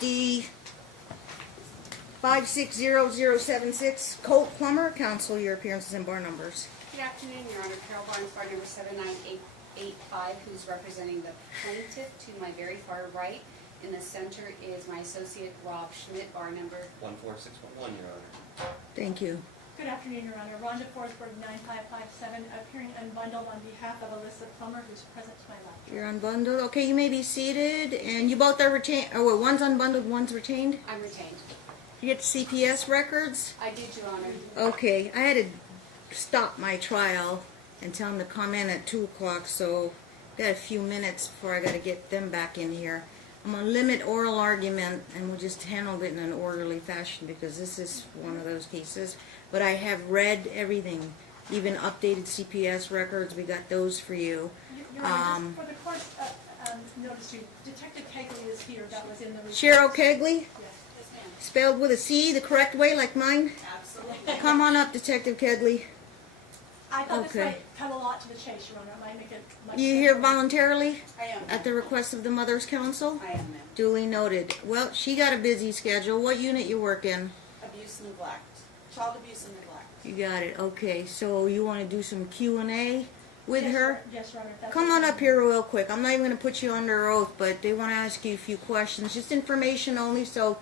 SD 560076, Colt Plumber. Counsel, your appearances and bar numbers. Good afternoon, Your Honor. Carol Barnes, bar number 79885, who's representing the plaintiff to my very far right. In the center is my associate, Rob Schmidt, bar number 14611, Your Honor. Thank you. Good afternoon, Your Honor. Rhonda Forsberg, 9557, appearing unbundled on behalf of Alyssa Plummer, who's present to my left. You're unbundled. Okay, you may be seated. And you both are retained. Oh, well, one's unbundled, one's retained. I'm retained. You get the CPS records? I did, Your Honor. Okay, I had to stop my trial and tell them to come in at 2 o'clock, so got a few minutes before I got to get them back in here. I'm going to limit oral argument, and we'll just handle it in an orderly fashion because this is one of those cases. But I have read everything, even updated CPS records. We got those for you. Your Honor, just for the court's notice, Detective Kegley is here. That was in the report. Cheryl Kegley, Yes. Yes, ma'am. spelled with a C, the correct way, like mine. Absolutely. Come on up, Detective Kegley. I thought this Okay. might cut a lot to the chase, Your Honor. It might make it much You here simpler. voluntarily I am. at the request of the Mother's Council? I am, ma'am. Duly noted. Well, she got a busy schedule. What unit you work in? Abuse and neglect. Child abuse and neglect. You got it. Okay, so you want to do some Q&A with Yes, her? Yes, Your Honor. That's Come what on I'm- up here real quick. I'm not even going to put you under oath, but they want to ask you a few questions. Just information only, so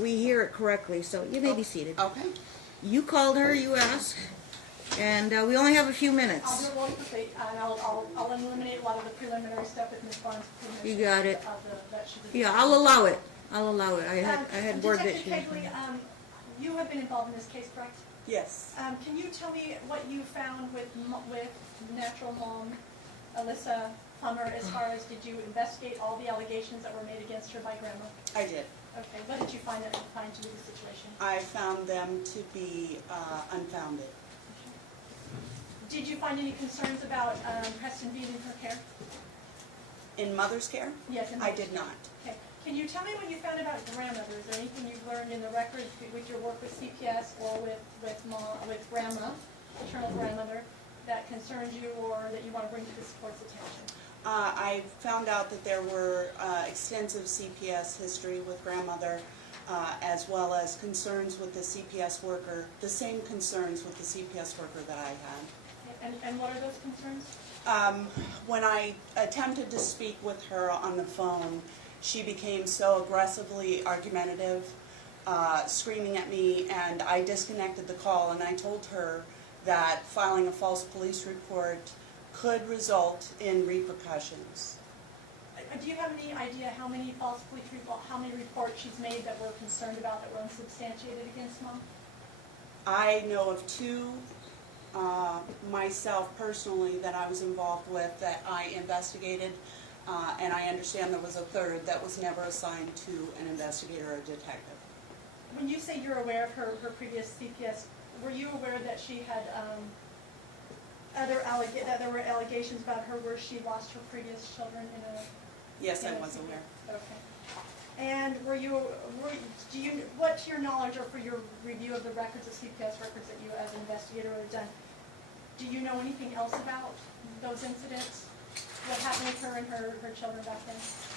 we hear it correctly. So you may be seated. Okay. You called her, you asked, and we only have a few I'll minutes. do it really quickly, and I'll eliminate a lot of the preliminary stuff with Ms. Barnes' permission. You got it. That she did. Yeah, I'll allow it. I'll allow it. I had word that Detective she... Kegley, you have been involved in this case, correct? Yes. Can you tell me what you found with natural mom Alyssa Plummer as far as did you investigate all the allegations that were made against her by grandma? I did. Okay, what did you find to be the situation? I found them to be unfounded. Did you find any concerns about Preston being in her care? In mother's care? Yes. I did not. Okay. Can you tell me what you found about grandmother? Is there anything you've learned in the records with your work with CPS or with grandma, maternal grandmother, that concerns you or that you want to bring to this court's attention? I found out that there were extensive CPS history with grandmother, as well as concerns with the CPS worker, the same concerns with the CPS worker that I had. And what are those concerns? When I attempted to speak with her on the phone, she became so aggressively argumentative, screaming at me, and I disconnected the call, and I told her that filing a false police report could result in repercussions. Do you have any idea how many false police reports, how many reports she's made that we're concerned about that were unsubstantiated against mom? I know of 2 myself personally that I was involved with that I investigated, and I understand there was a 3rd that was never assigned to an investigator or a detective. When you say you're aware of her previous CPS, were you aware that she had that there were allegations about her where she lost her previous children in a... Yes, I in a was CPS? aware. Okay. And what to your knowledge or for your review of the records of CPS records that you as an investigator have done, do you know anything else about those incidents? What happened with her and her children back then?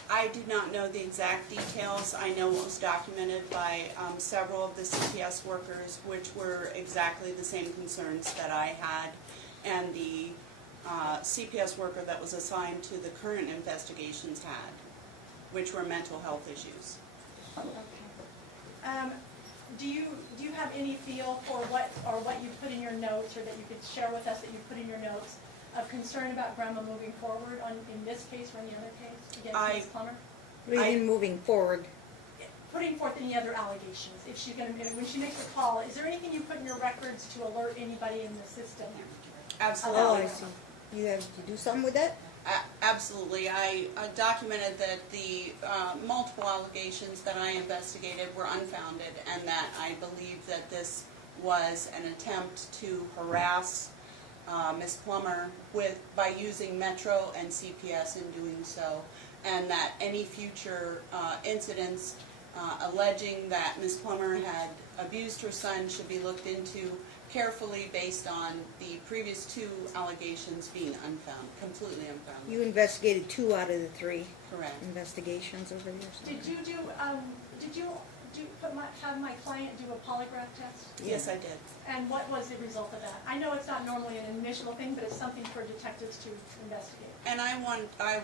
I do not know the exact details. I know it was documented by several of the CPS workers, which were exactly the same concerns that I had, and the CPS worker that was assigned to the current investigations had, which were mental health issues. Okay. Do you have any feel for what you put in your notes, or that you could share with us that you put in your notes of concern about grandma moving forward in this case or in the other case against Ms. Plummer? What do you mean moving forward? Putting forth any other allegations. If she's going to, when she makes a call, is there anything you put in your records to alert anybody in the system? Absolutely. Oh, I see. You have to do something with that? Absolutely. I documented that the multiple allegations that I investigated were unfounded, and that I believe that this was an attempt to harass Ms. Plummer by using Metro and CPS in doing so, and that any future incidents alleging that Ms. Plummer had abused her son should be looked into carefully based on the previous 2 allegations being completely unfounded. You investigated 2 out of the 3 Correct. investigations over there. So. Did you have my client do a polygraph test? Yes, I did. And what was the result of that? I know it's not normally an initial thing, but it's something for detectives to investigate. And I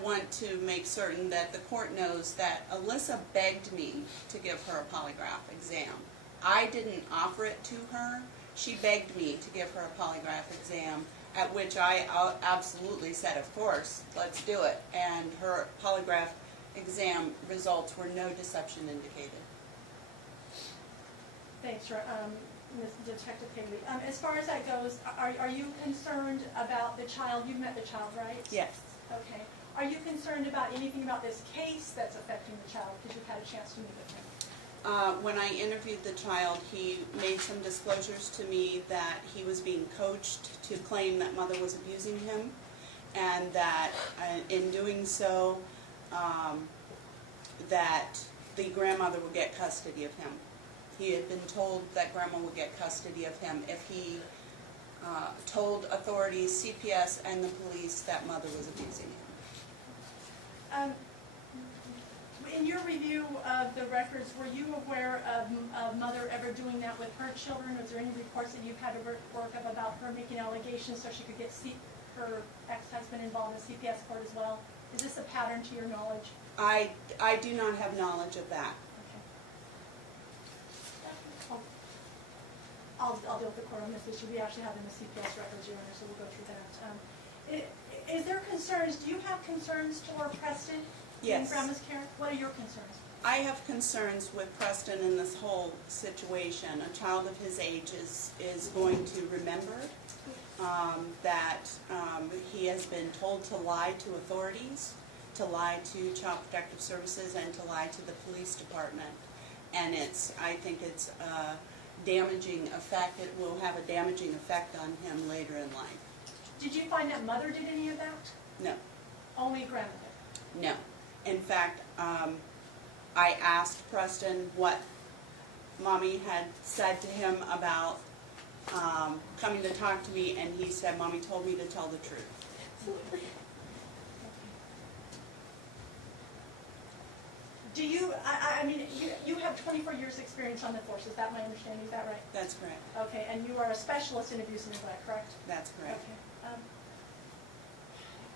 want to make certain that the court knows that Alyssa begged me to give her a polygraph exam. I didn't offer it to her. She begged me to give her a polygraph exam, at which I absolutely said, of course, let's do it. And her polygraph exam results were no deception indicated. Thanks, Ms. Detective Haley. As far as that goes, are you concerned about the child? You've met the child, right? Yes. Okay. Are you concerned about anything about this case that's affecting the child because you've had a chance to meet with him? When I interviewed the child, he made some disclosures to me that he was being coached to claim that mother was abusing him, and that in doing so, that the grandmother would get custody of him. He had been told that grandma would get custody of him if he told authorities, CPS, and the police that mother was abusing him. In your review of the records, were you aware of mother ever doing that with her children? Was there any reports that you've had to work up about her making allegations so she could get her ex-husband involved in the CPS court as well? Is this a pattern to your knowledge? I do not have knowledge of that. Okay. I'll deal with the court on this issue. We actually have in the CPS records, Your Honor, so we'll go through that. Is there concerns? Do you have concerns toward Preston? Yes. In grandma's care? What are your concerns? I have concerns with Preston in this whole situation. A child of his age is going to remember that he has been told to lie to authorities, to lie to Child Protective Services, and to lie to the police department. And I think it's a damaging effect. It will have a damaging effect on him later in life. Did you find that mother did any of that? No. Only grandmother? No. In fact, I asked Preston what Mommy had said to him about coming to talk to me, and he said, Mommy told me to tell the truth. Do you, I mean, you have 24 years experience on the force, is that my understanding, is that right? That's correct. Okay, and you are a specialist in abuse and neglect, correct? That's correct. Okay.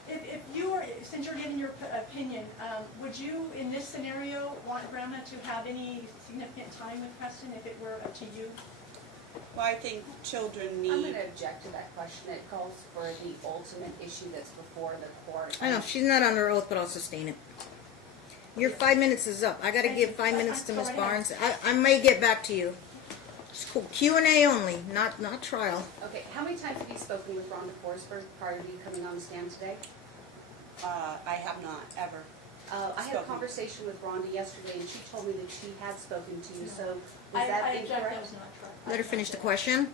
If you were, since you're giving your opinion, would you, in this scenario, want grandma to have any significant time with Preston if it were up to you? Well, I think children I'm need... going to object to that question. It calls for the ultimate issue that's before the court. I know she's not under oath, but I'll sustain it. Your 5 minutes is up. I got to give 5 minutes to Miss Barnes. I may get back to you. It's cool. Q&A only, not trial. Okay, how many times have you spoken with Rhonda Forsberg prior to you coming on the stand today? I have not, ever. I had a Spoken. conversation with Rhonda yesterday, and she told me that she had spoken to you, so was I that object, that incorrect? was not correct. Let her finish the question.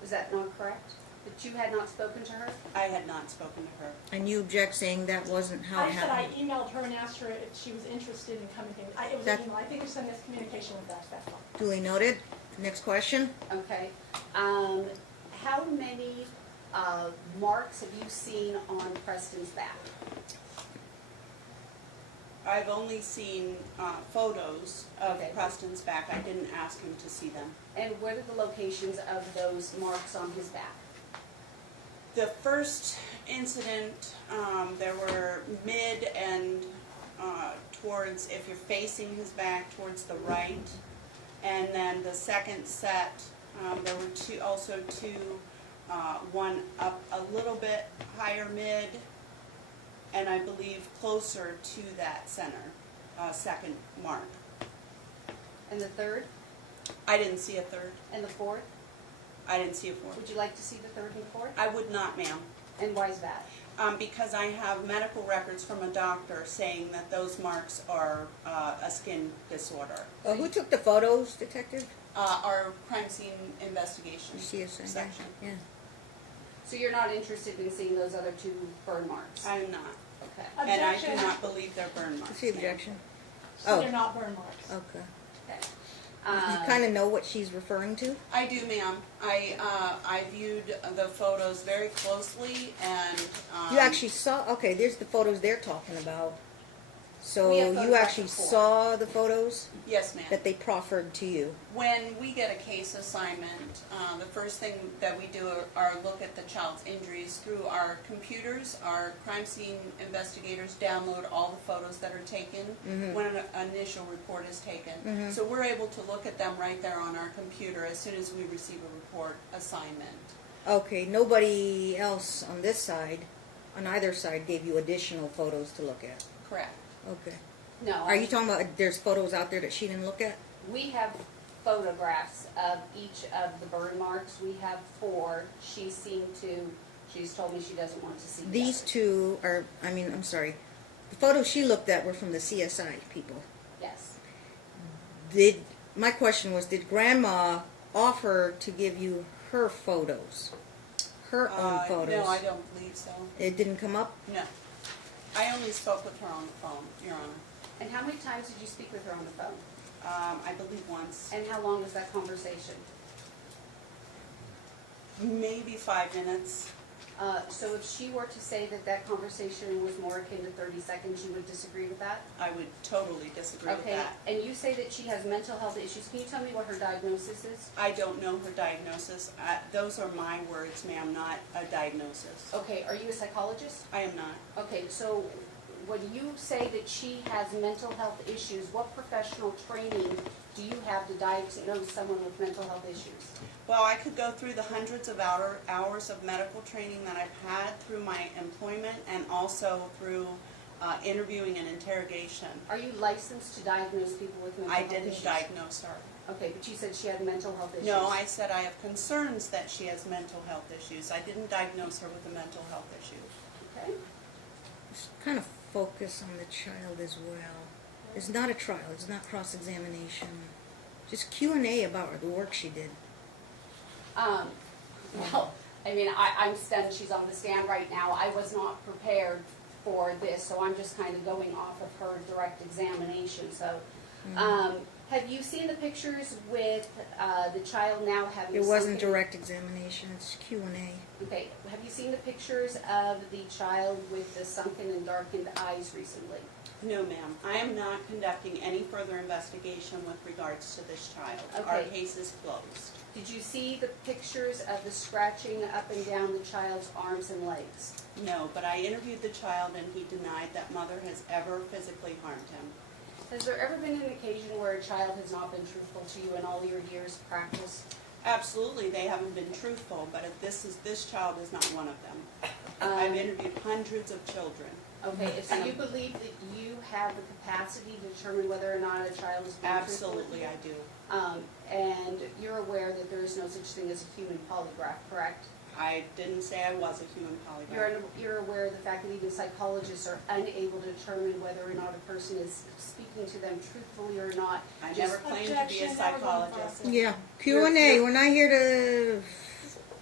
Was that not correct? That you had not spoken to her? I had not spoken to her. And you object, saying that wasn't how it I said I happened. emailed her and asked her if she was interested in coming in. It was an email. I think there's some miscommunication with that, that's all. Duly noted. Next question. Okay. How many marks have you seen on Preston's back? I've only seen photos of Okay. Preston's back. I didn't ask him to see them. And what are the locations of those marks on his back? The first incident, there were mid and towards, if you're facing his back, towards the right. And then the second set, there were also two, one up a little bit higher mid, and I believe closer to that center, second mark. And the third? I didn't see a third. And the fourth? I didn't see a fourth. Would you like to see the third and fourth? I would not, ma'am. And why is that? Because I have medical records from a doctor saying that those marks are a skin disorder. Who took the photos, detective? Our crime scene investigation You see a sign? section. Yeah. So you're not interested in seeing those other two burn marks? I am not. Okay. And I do Objection. not believe they're burn marks. What's the ma'am. objection? so Oh. they're not burn marks. Okay. Okay. You kind of know what she's referring to? I do, ma'am. I viewed the photos very closely and. You actually saw, okay, there's the photos they're talking about. So We have you photographs actually before. saw the photos Yes, ma'am. that they proffered to you? When we get a case assignment, the first thing that we do are look at the child's injuries through our computers. Our crime scene investigators download all the photos that are taken when an initial report is taken. So we're able to look at them right there on our computer as soon as we receive a report assignment. Okay, nobody else on this side, on either side, gave you additional photos to look at? Correct. Okay. No. Are you talking about there's photos out there that she didn't look at? We have photographs of each of the burn marks. We have 4. She's told me she doesn't want to see the These others. two are, I'm sorry, the photos she looked at were from the CSI people. Yes. My question was, did Grandma offer to give you her photos? Her own photos? No, I don't believe so. It didn't come up? No. I only spoke with her on the phone, Your Honor. And how many times did you speak with her on the phone? I believe once. And how long was that conversation? Maybe 5 minutes. So if she were to say that that conversation was more akin to 30 seconds, you would disagree with that? I would totally disagree with Okay, that. and you say that she has mental health issues. Can you tell me what her diagnosis is? I don't know her diagnosis. Those are my words, ma'am, not a diagnosis. Okay, are you a psychologist? I am not. Okay, so when you say that she has mental health issues, what professional training do you have to diagnose someone with mental health issues? Well, I could go through the hundreds of hours of medical training that I've had through my employment and also through interviewing and interrogation. Are you licensed to diagnose people with mental I health issues? didn't diagnose her. Okay, but you said she had mental health issues. No, I said I have concerns that she has mental health issues. I didn't diagnose her with a mental health issue. Okay. Just kind of focus on the child as well. It's not a trial. It's not cross-examination. Just Q&A about the work she did. Well, I mean, I'm stunned she's on the stand right now. I was not prepared for this, so I'm just kind of going off of her direct examination. So, have you seen the pictures with the child now having It wasn't sunken- direct examination. It's Q&A. Okay, have you seen the pictures of the child with the sunken and darkened eyes recently? No, ma'am. I am not conducting any further investigation with regards to this child. Our Okay. case is closed. Did you see the pictures of the scratching up and down the child's arms and legs? No, but I interviewed the child and he denied that mother has ever physically harmed him. Has there ever been an occasion where a child has not been truthful to you in all your years of practice? Absolutely, they haven't been truthful, but if this child is not one of them. I've interviewed hundreds of children. Okay, so you believe that you have the capacity to determine whether or not a child is being truthful? Absolutely, I do. And you're aware that there is no such thing as a human polygraph, correct? I didn't say I was a human polygraph. You're aware of the fact that even psychologists are unable to determine whether or not a person is speaking to them truthfully or not. I Just- never claimed to be a Objection, never going psychologist. for it. Yeah, Q&A. We're not here to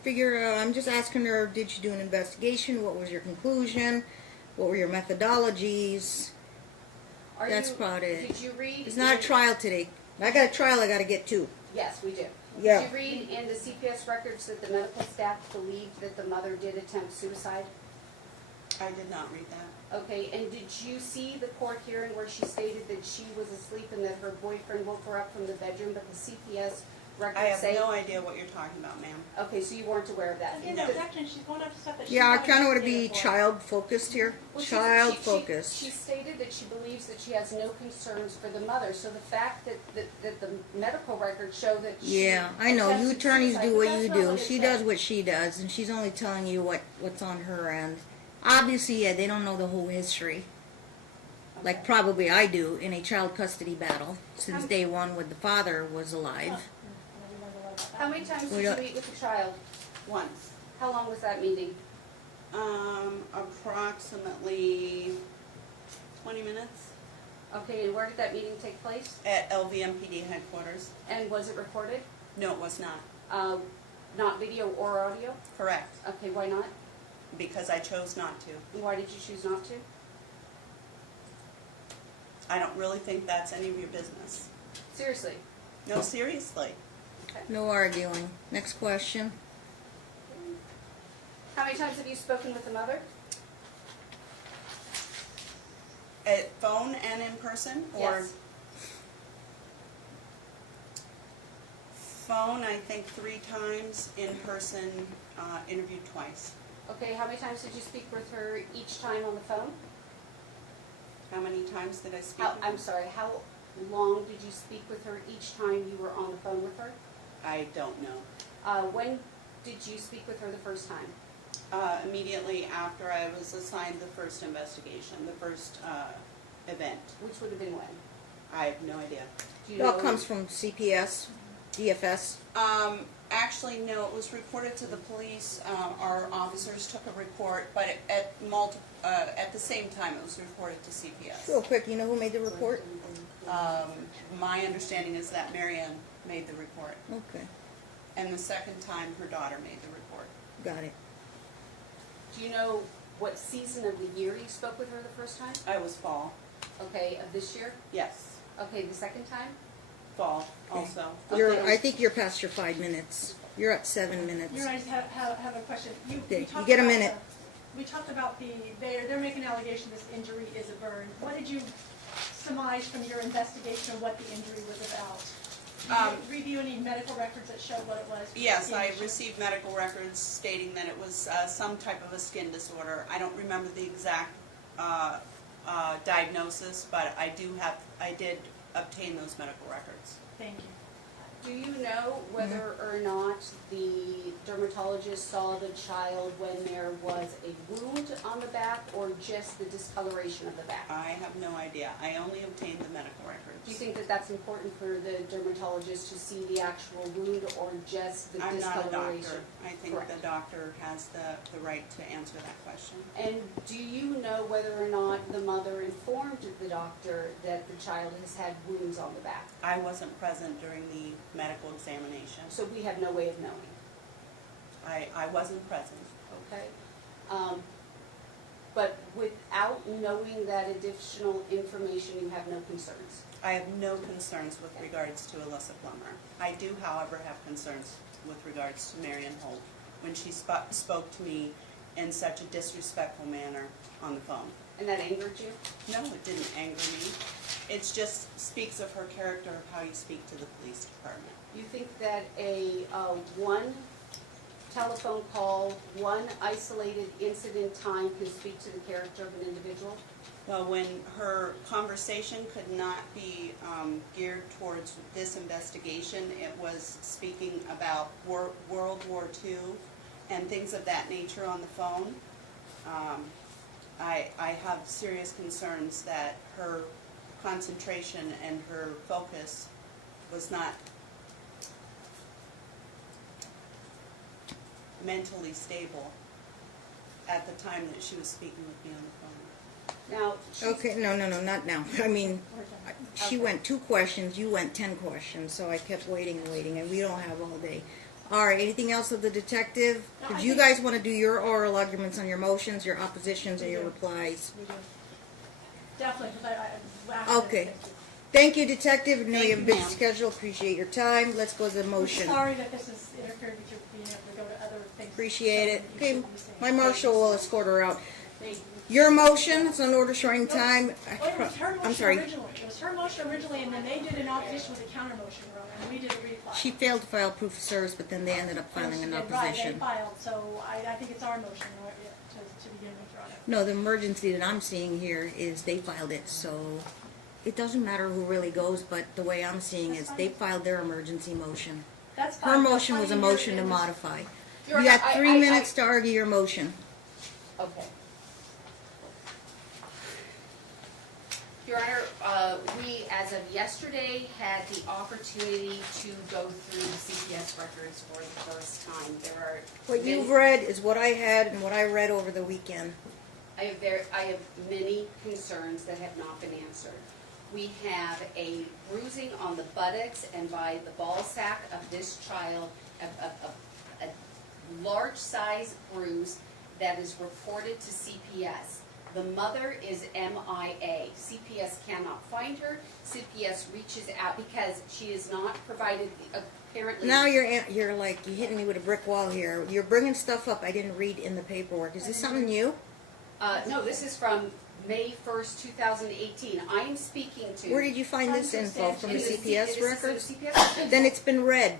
figure out. I'm just asking her, did you do an investigation? What was your conclusion? What were your methodologies? Are That's you- about it. Did you read? It's not a trial today. I got a trial I got to get to. Yes, we do. Yeah. Did you read in the CPS records that the medical staff believed that the mother did attempt suicide? I did not read that. Okay, and did you see the court hearing where she stated that she was asleep and that her boyfriend woke her up from the bedroom, but the CPS records I have say... no idea what you're talking about, ma'am. Okay, so you weren't aware of that? Again, No. objection, she's going after stuff that she's Yeah, I not kind of want to be investigated for. child-focused here. Well, she Child-focused. stated that she believes that she has no concerns for the mother, so the fact that the medical records show that she... Yeah, I know. You attempted attorneys suicide, do but what that's you not do. what it She said. does what she does, and she's only telling you what's on her end. Obviously, yeah, they don't know the whole history. Like Okay. probably I do in a child custody battle since How- day one when the father was alive. I don't remember what about that. How many times We did you don't- meet with the child? Once. How long was that meeting? Approximately 20 minutes Okay, and where did that meeting take place? at LVMPD headquarters. And was it recorded? No, it was not. Not video or audio? Correct, Okay, why not? because I chose not to. And why did you choose not to? I don't really think that's any of your business. Seriously. No, seriously. No arguing. Next question. How many times have you spoken with the mother? At phone and in person, or? Yes. Phone, I think 3 times. In person, interviewed twice. Okay, how many times did you speak with her each time on the phone? How many times did I speak with I'm her? sorry, how long did you speak with her each time you were on the phone with her? I don't know. When did you speak with her the first time? Immediately after I was assigned the first investigation, the first event. Which would have been when? I have no idea. Do you It all know- comes from CPS, DFS. Actually, no, it was reported to the police. Our officers took a report, but at the same time, it was reported to CPS. Real quick, you know who made the report? My understanding is that Marianne made the report, Okay, and the second time, her daughter made the report. got it. Do you know what season of the year you spoke with her the first time? I was fall. Okay, of this year? Yes, Okay, the second time? fall Okay. also. Okay. I think you're past your 5 minutes. You're at 7 minutes. You know, I just have a question. Okay, you talked get a about minute. We talked about they're making an allegation this injury is a burn. What did you surmise from your investigation of what the injury was about? Did you review any medical records that showed what it was? Yes, I received medical records stating that it was some type of a skin disorder. I don't remember the exact diagnosis, but I did obtain those medical records. Thank you. Do you know whether or not the dermatologist saw the child when there was a wound on the back or just the discoloration of the back? I have no idea. I only obtained the medical records. Do you think that that's important for the dermatologist to see the actual wound or just the I'm not a discoloration? doctor. I think Correct. the doctor has the right to answer that question. And do you know whether or not the mother informed the doctor that the child has had wounds on the back? I wasn't present during the medical examination. So we have no way of knowing, I wasn't present. okay? But without knowing that additional information, you have no concerns? I have no concerns with regards to Alyssa Plummer. I do, however, have concerns with regards to Marion Holt when she spoke to me in such a disrespectful manner on the phone. And that angered you? No, it didn't anger me. It just speaks of her character of how you speak to the police department. You think that a one telephone call, one isolated incident time can speak to the character of an individual? Well, when her conversation could not be geared towards this investigation, it was speaking about World War II and things of that nature on the phone. I have serious concerns that her concentration and her focus was not mentally stable at the time that she was speaking with me on the phone. Now, she's, Okay, no, not now. I mean, she went 2 questions, you went 10 questions, so I kept waiting and waiting, and we don't have all day. All right, anything else of the detective? No, Did I you think- guys want to do your oral arguments on your motions, your oppositions, and your We do. replies? We do. Definitely, because Okay. Thank you, detective. I know you have a Thank busy you, ma'am. schedule. Appreciate your time. Let's go to the I'm motion. sorry that this has interfered with your being able to go to other things. Appreciate it. You Okay, shouldn't be saying. my marshal will escort her out. thank you. Your motion, it's on order showing time. Well, it was her I'm motion sorry. originally. It was her motion originally, and then they did an opposition with a counter motion, and we did a reply. She failed to file proof of service, but then they ended up And filing she an did, right, they opposition. filed, so I think it's our motion to begin with, Your Honor. No, the emergency that I'm seeing here is they filed it, so it doesn't matter who really goes, but the way I'm seeing is they filed their emergency motion. That's fine. Her but motion was a finding motion to it was- modify. Your You Honor, got 3 minutes to argue your motion. Okay. Your Honor, we, as of yesterday, had the opportunity to go through the CPS records for the first time. There are What many- you've read is what I had and what I read over the weekend. I have many concerns that have not been answered. We have a bruising on the buttocks and by the ball sack of this child, a large size bruise that is reported to CPS. The mother is MIA. CPS cannot find her. CPS reaches out because she is not provided, apparently. Now you're hitting me with a brick wall here. You're bringing stuff up I didn't read in the paperwork. Is this something new? No, this is from May 1st, 2018. I am speaking to. Where did you find this info? From the In CPS this is records? the CPS records. Then it's been read.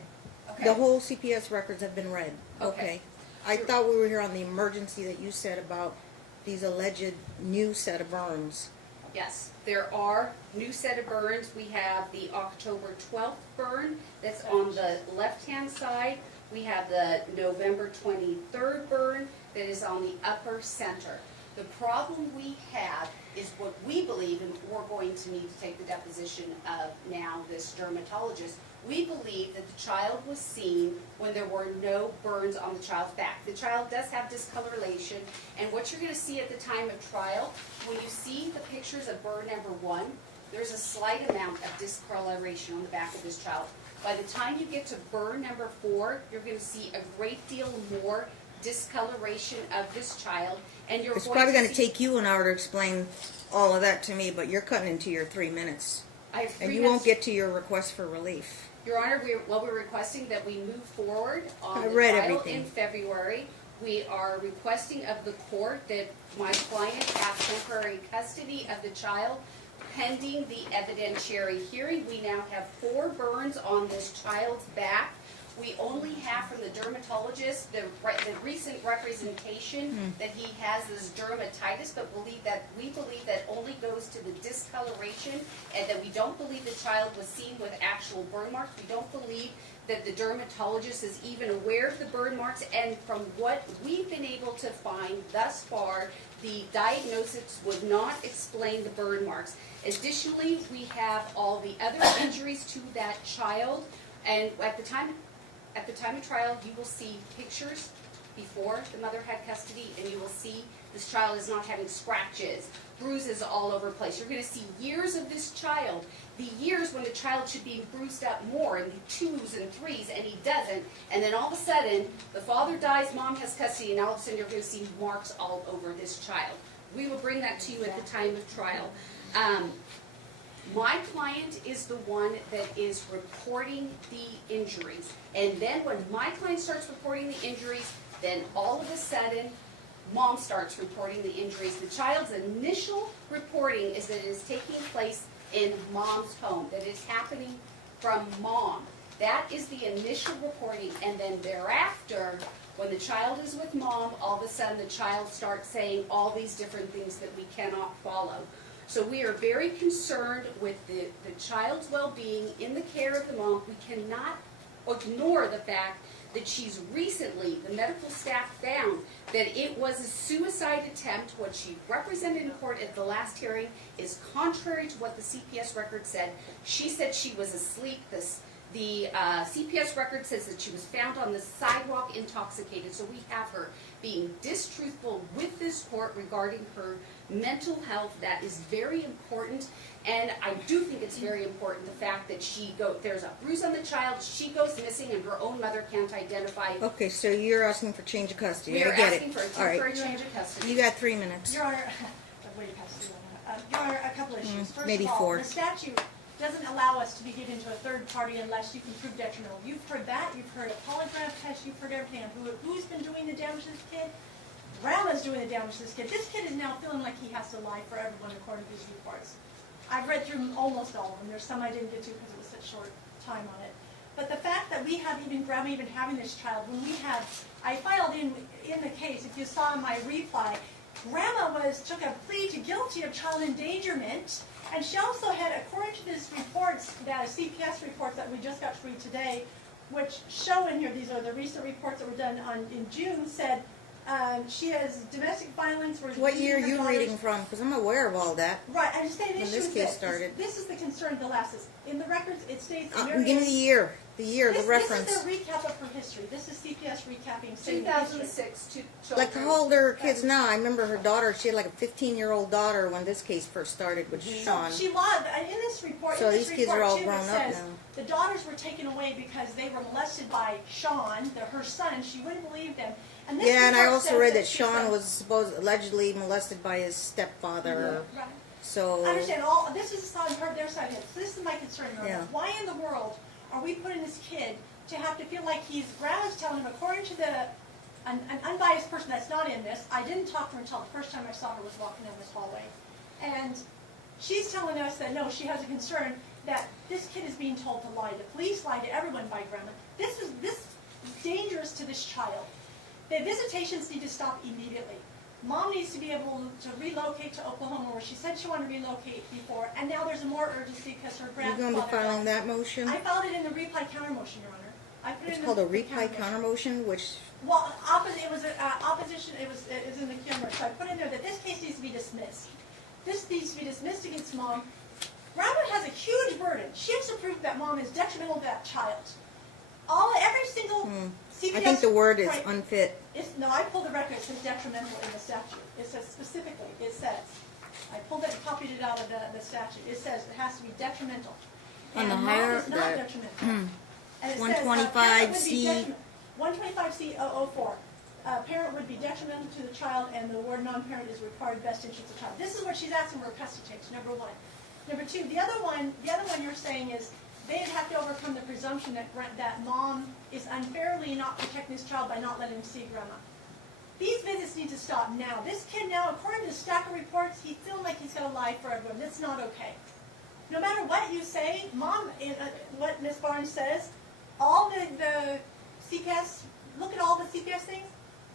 Okay. The whole CPS records have been read. Okay. I thought we were here on the emergency that you said about these alleged new set of burns. Yes, there are new set of burns. We have the October 12th burn that's on the left-hand side. We have the November 23rd burn that is on the upper center. The problem we have is what we believe, and we're going to need to take the deposition of now this dermatologist, we believe that the child was seen when there were no burns on the child's back. The child does have discoloration, and what you're going to see at the time of trial, when you see the pictures of burn number 1, there's a slight amount of discoloration on the back of this child. By the time you get to burn number 4, you're going to see a great deal more discoloration of this child, and you're It's going probably to going to take you an hour to explain all of that to me, but you're cutting into your 3 minutes. I have 3 And you minutes. won't get to your request for relief. Your Honor, we're requesting that we move forward on I the read trial everything. in February. We are requesting of the court that my client have temporary custody of the child pending the evidentiary hearing. We now have 4 burns on this child's back. We only have from the dermatologist the recent representation that he has this dermatitis, but we believe that only goes to the discoloration, and that we don't believe the child was seen with actual burn marks. We don't believe that the dermatologist is even aware of the burn marks, and from what we've been able to find thus far, the diagnosis would not explain the burn marks. Additionally, we have all the other injuries to that child, and at the time of trial, you will see pictures before the mother had custody, and you will see this child is not having scratches, bruises all over the place. You're going to see years of this child, the years when the child should be bruised up more, in 2s and 3s, and he doesn't. And then all of a sudden, the father dies, mom has custody, and all of a sudden you're going to see marks all over this child. We will bring that to you at the time of trial. My client is the one that is reporting the injuries. And then when my client starts reporting the injuries, then all of a sudden, mom starts reporting the injuries. The child's initial reporting is that it is taking place in mom's home, that it's happening from mom. That is the initial reporting. And then thereafter, when the child is with mom, all of a sudden the child starts saying all these different things that we cannot follow. So we are very concerned with the child's well-being in the care of the mom. We cannot ignore the fact that she's recently, the medical staff found that it was a suicide attempt. What she represented in court at the last hearing is contrary to what the CPS record said. She said she was asleep. The CPS record says that she was found on the sidewalk intoxicated. So we have her being distruthful with this court regarding her mental health. That is very important, and I do think it's very important the fact that there's a bruise on the child, she goes missing, and her own mother can't identify. Okay, so you're asking for change of custody. We are I get asking it. for a All temporary right. change of custody. You got 3 minutes. Your Honor, way past you, Your Honor, a couple issues. First maybe of all, 4. the statute doesn't allow us to be given to a third party unless you can prove detrimental. You've heard that. You've heard a polygraph test. You've heard everything. Who's been doing the damage to this kid? Grandma's doing the damage to this kid. This kid is now feeling like he has to lie for everyone according to these reports. I've read through almost all of them. There's some I didn't get to because it was such short time on it. But the fact that we have Grandma even having this child, when I filed in the case, if you saw in my reply, Grandma took a plea to guilty of child endangerment, and she also had, according to these reports, that CPS reports that we just got to read today, which show in here, these are the recent reports that were done in June, said she has domestic violence. What year are you reading from? Because I'm aware of all that. Right, I just say the When issue this is case started. This is the concern of the last. In the records, it states. Give me the year, the reference. This is the recap of her history. This is CPS recapping. 2006 to Like how old are her kids now? I remember her daughter, she had like a 15-year-old daughter when this case first started with Sean. She logged, in this report, So these kids are all grown up now. The daughters were taken away because they were molested by Sean, her son. She wouldn't believe them. And this Yeah, and I report also says read that she Sean said- was allegedly molested by his stepfather. Right. So I understand this is on their side of it. So this is my concern, Your Honor. Yeah. Why in the world are we putting this kid to have to feel like Grandma's telling him, according to an unbiased person that's not in this, I didn't talk to her until the first time I saw her was walking down this hallway. And she's telling us that no, she has a concern that this kid is being told to lie. The police lie to everyone by Grandma. This is dangerous to this child. The visitations need to stop immediately. Mom needs to be able to relocate to Oklahoma, where she said she wanted to relocate before, and now there's a more urgency because her you're grandfather. going to be filing that motion? I filed it in the reply counter motion, Your Honor. I put it It's in called a the reply counter counter motion, which Well, it was opposition. It was in the camera. So I put in there that this case needs to be dismissed. This needs to be dismissed against Mom. Grandma has a huge burden. She has to prove that Mom is detrimental to that child. Every single CPS. I think the word is right, unfit. No, I pulled the record. It says detrimental in the statute. It says specifically. It says. I pulled it and copied it out of the statute. It says it has to be detrimental. On And the Mom higher- is not detrimental. And it says, 125C. 125C004. Parent would be detrimental to the child, and the word non-parent is required best interest of the child. This is what she's asking for a custody change, number one. Number two, the other one you're saying is they'd have to overcome the presumption that Mom is unfairly not protecting this child by not letting him see Grandma. These visits need to stop now. This kid now, according to the stack of reports, he's feeling like he's got to lie for everyone. That's not okay. No matter what you say, Mom, what Ms. Barnes says, all the CPS, look at all the CPS things,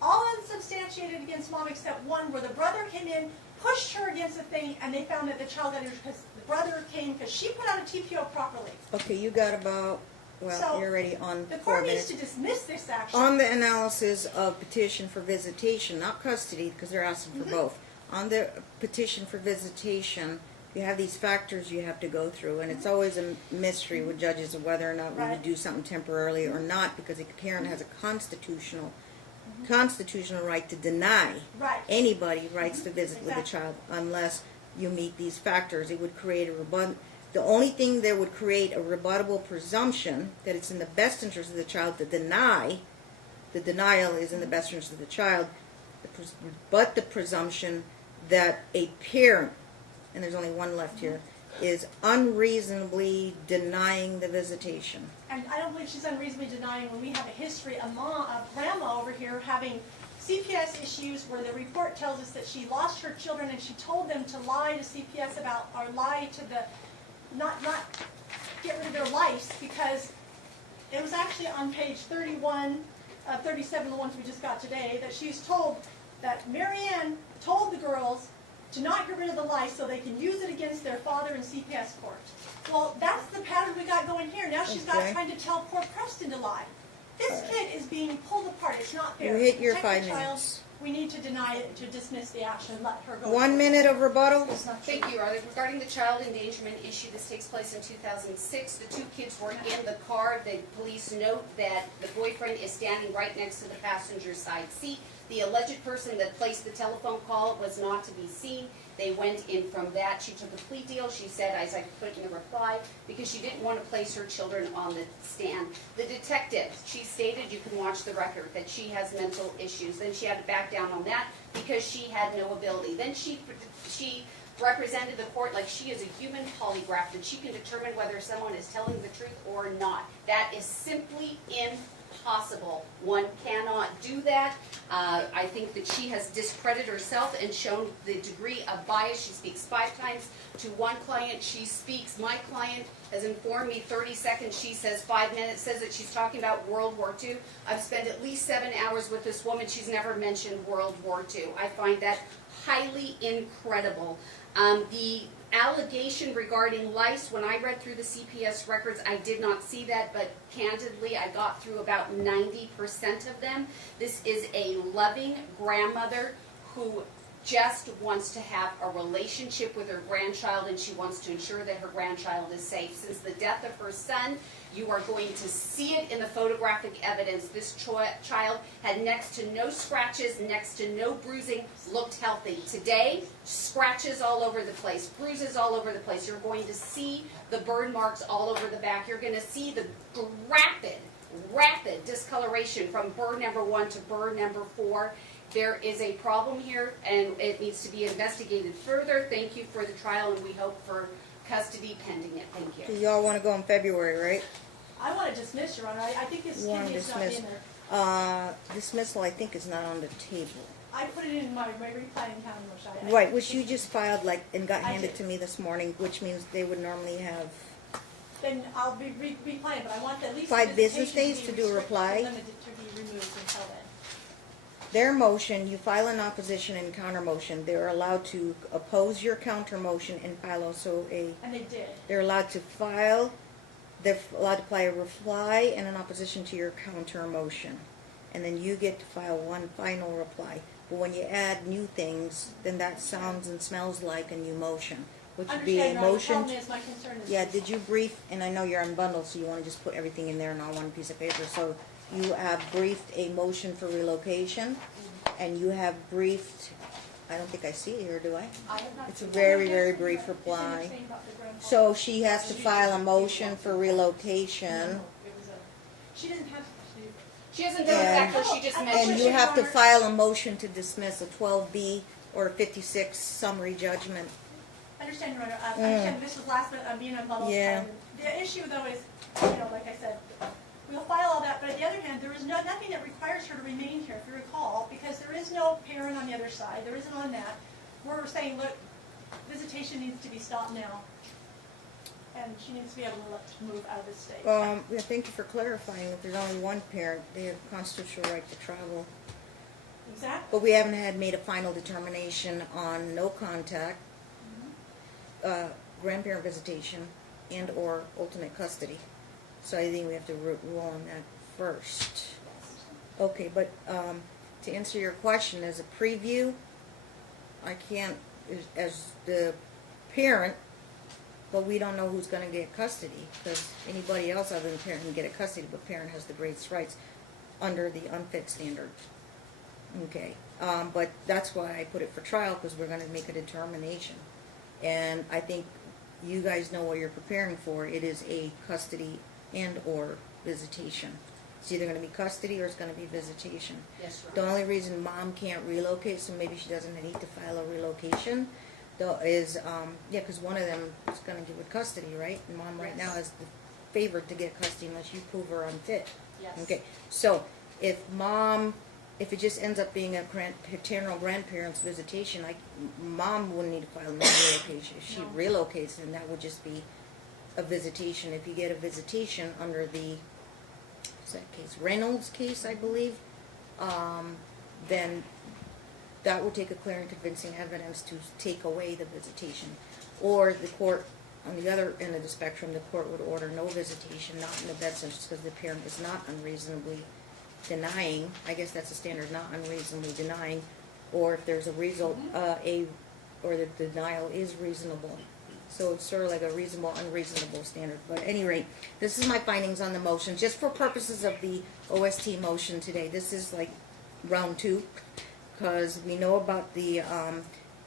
all unsubstantiated against Mom except one where the brother came in, pushed her against the thing, and they found that the child got injured because the brother came because she put out a TPO properly. Okay, you got about, well, So, you're already on The 4 court needs minutes. to dismiss this action. On the analysis of petition for visitation, not custody, because they're asking for both. On the petition for visitation, you have these factors you have to go through, and it's always a mystery with judges of whether or not we Right. would do something temporarily or not, because a parent has a constitutional right to deny Right. anybody rights to visit with a Exactly. child unless you meet these factors. It would create the only thing that would create a rebuttable presumption that it's in the best interest of the child to deny, the denial is in the best interest of the child, but the presumption that a parent, and there's only one left here, is unreasonably denying the visitation. And I don't believe she's unreasonably denying when we have a history of Grandma over here having CPS issues where the report tells us that she lost her children and she told them to lie to CPS about, or lie to the, not get rid of their lives, because it was actually on page 31, 37, the ones we just got today, that she's told that Marianne told the girls to not get rid of the life so they can use it against their father in CPS court. Well, that's the pattern we got going here. Now she's Okay. trying to tell poor Preston to lie. This kid is being pulled apart. It's not fair. You hit your Protect 5 the child. minutes. We need to deny it, to dismiss the action, let her go. 1 minute of rebuttal? It's not true. Thank you, Your Honor. Regarding the child endangerment issue, this takes place in 2006. The two kids were in the car. The police note that the boyfriend is standing right next to the passenger side seat. The alleged person that placed the telephone call was not to be seen. They went in from that. She took a plea deal, she said, as I put in the reply, because she didn't want to place her children on the stand. The detective, she stated, you can watch the record, that she has mental issues. Then she had to back down on that because she had no ability. Then she represented the court like she is a human polygraph, that she can determine whether someone is telling the truth or not. That is simply impossible. One cannot do that. I think that she has discredited herself and shown the degree of bias. She speaks 5 times to one client. She speaks, my client has informed me 30 seconds. She says 5 minutes, says that she's talking about World War II. I've spent at least 7 hours with this woman. She's never mentioned World War II. I find that highly incredible. The allegation regarding lice, when I read through the CPS records, I did not see that, but candidly, I got through about 90% of them. This is a loving grandmother who just wants to have a relationship with her grandchild, and she wants to ensure that her grandchild is safe. Since the death of her son, you are going to see it in the photographic evidence. This child had next to no scratches, next to no bruising, looked healthy. Today, scratches all over the place, bruises all over the place. You're going to see the burn marks all over the back. You're going to see the rapid discoloration from burn number 1 to burn number 4. There is a problem here, and it needs to be investigated further. Thank you for the trial, and we hope for custody pending it. Thank So you. y'all want to go in February, right? I want to dismiss, Your Honor. I think this You want kid to needs to not be dismiss? in there. Dismissal, I think, is not on the table. I put it in my replanning county motion. Right, which you just filed and got I handed did. to me this morning, which means they would normally have Then I'll be replanning, but I want at least 5 business visitation days be to do a restricted, reply. limited to be removed until then. their motion, you file an opposition and counter motion. They're allowed to oppose your counter motion and file also And they did. they're allowed to apply a reply and an opposition to your counter motion. And then you get to file one final reply. But when you add new things, then that sounds and smells like a new motion, which would be a Understand, Your Honor, the motion. problem is my concern is. Yeah, did you brief, and I know you're unbundled, so you want to just put everything in there and on one piece of paper. So you have briefed a motion for relocation, and you have briefed, I don't think I see it here, do I? I have not It's a seen very, that. very brief It's in the reply. thing about the grandfather. So she has to file a motion for relocation, No, it was she didn't have to. She hasn't done And- exactly, she just And mentioned. and you have to file a motion to dismiss a 12B or 56 summary judgment. Understand, Your Honor. Understand this was last minute, I'm being unbundled. Yeah. The issue though is, like I said, we'll file all that, but on the other hand, there is nothing that requires her to remain here, if you recall, because there is no parent on the other side, there isn't on that. We're saying, look, visitation needs to be stopped now. And she needs to be able to move out of the state. Yeah, thank you for clarifying that there's only one parent. They have constitutional right to travel. Exactly. But we haven't made a final determination on no contact, grandparent visitation, and or ultimate custody. So I think we have to rule on that first. Okay, but to answer your question, as a preview, I can't, as the parent, but we don't know who's going to get custody, because anybody else other than the parent can get a custody, but parent has the greatest rights under the unfit standard. Okay, but that's why I put it for trial, because we're going to make a determination. And I think you guys know what you're preparing for. It is a custody and or visitation. It's either going to be custody or it's going to be visitation. Yes, Your The Honor. only reason mom can't relocate, so maybe she doesn't need to file a relocation, though, is, because one of them is going to give with custody, right? And mom right Yes. now is the favored to get custody unless you prove her unfit. Yes. Okay, so if it just ends up being a paternal grandparent's visitation, mom wouldn't need to file no relocation. If she No. relocates, then that would just be a visitation. If you get a visitation under the, what's that case, Reynolds case, I believe, then that would take a clear and convincing evidence to take away the visitation. Or the court, on the other end of the spectrum, the court would order no visitation, not in the best interest, because the parent is not unreasonably denying, I guess that's the standard, not unreasonably denying, or if there's a result, or the denial is reasonable. So it's sort of like a reasonable, unreasonable standard. But at any rate, this is my findings on the motion, just for purposes of the OST motion today. This is like round 2, because we know about the,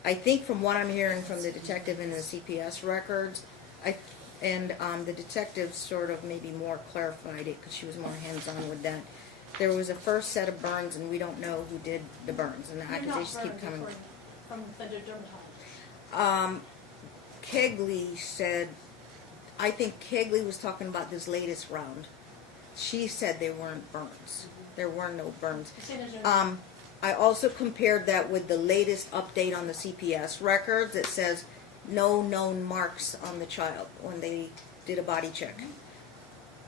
I think from what I'm hearing from the detective in the CPS records, the detective sort of maybe more clarified it, because she was more hands-on with that. There was a first set of burns, and we don't know who did the burns, and the You're not accusations keep burned coming. according- from the dermatologist. Kegley said, I think Kegley was talking about this latest round. She said there weren't burns. There were no burns. I also compared that with the latest update on the CPS records that says no known marks on the child when they did a body check.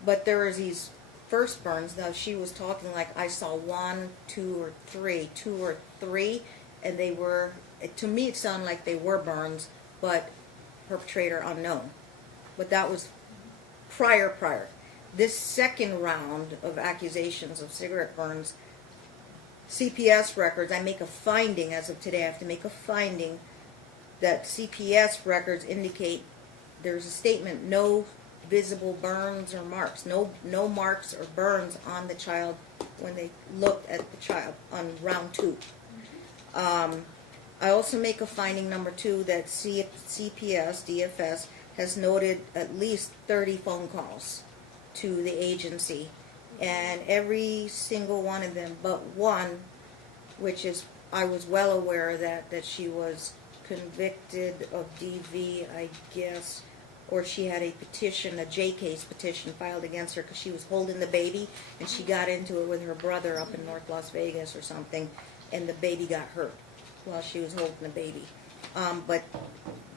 But there was these first burns. Now she was talking like I saw 1, 2, or 3, and they were, to me it sounded like they were burns, but perpetrator unknown. But that was prior. This second round of accusations of cigarette burns, CPS records, I make a finding as of today. I have to make a finding that CPS records indicate there's a statement, no visible burns or marks, no marks or burns on the child when they looked at the child on round 2. I also make a finding number 2 that CPS, DFS, has noted at least 30 phone calls to the agency, and every single one of them but one, which is, I was well aware of that she was convicted of DV, I guess, or she had a petition, a J case petition filed against her because she was holding the baby and she got into it with her brother up in North Las Vegas or something, and the baby got hurt while she was holding the baby. But